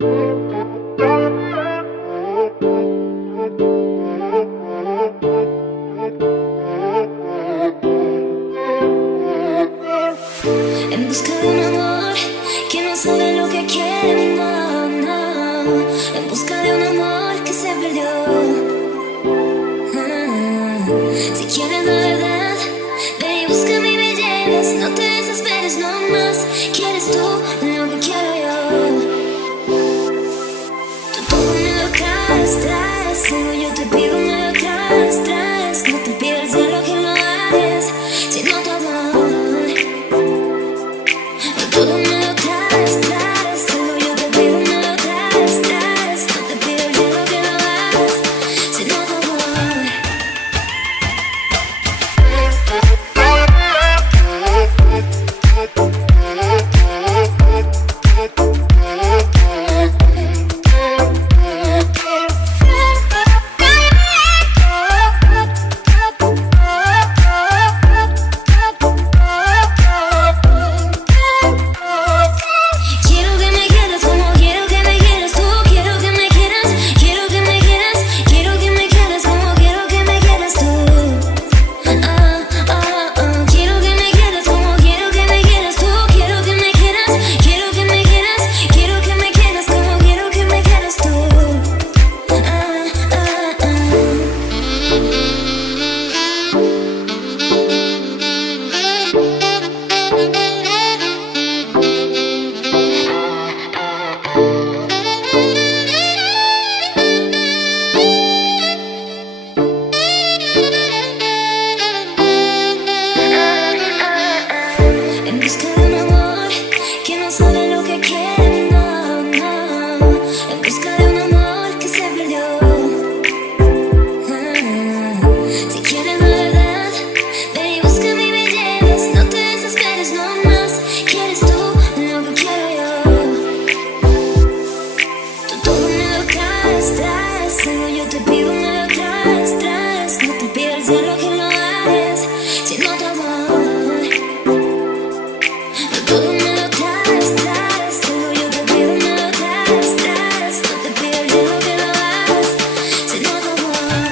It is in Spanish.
En busca de un amor que no sabe lo que quiere, no, no. En busca de un amor que se perdió. Si quieres la verdad, ve y búscame y me lleves. No te desesperes, no más. ¿Quieres tú lo que quiero yo? Tú todo me lo traes, solo yo te pido me lo traes. No te pido el cielo que lo hagas, sino tu amor. Todo me lo traes, solo yo te pido me lo traes. No te pido el cielo que lo hagas, sino tu amor. En busca de un amor que no sabe lo que quiere, no, no. En busca de un amor que se perdió. Si quieres la verdad, ve y búscame y me lleves. No te desesperes, no más. ¿Quieres tú lo que quiero yo? Tú todo me lo traes, solo yo te pido me lo traes. No te pido el cielo que lo hagas, sino tu amor. Todo me lo traes, solo yo te pido me lo traes. No te pido el cielo que lo hagas, sino tu amor.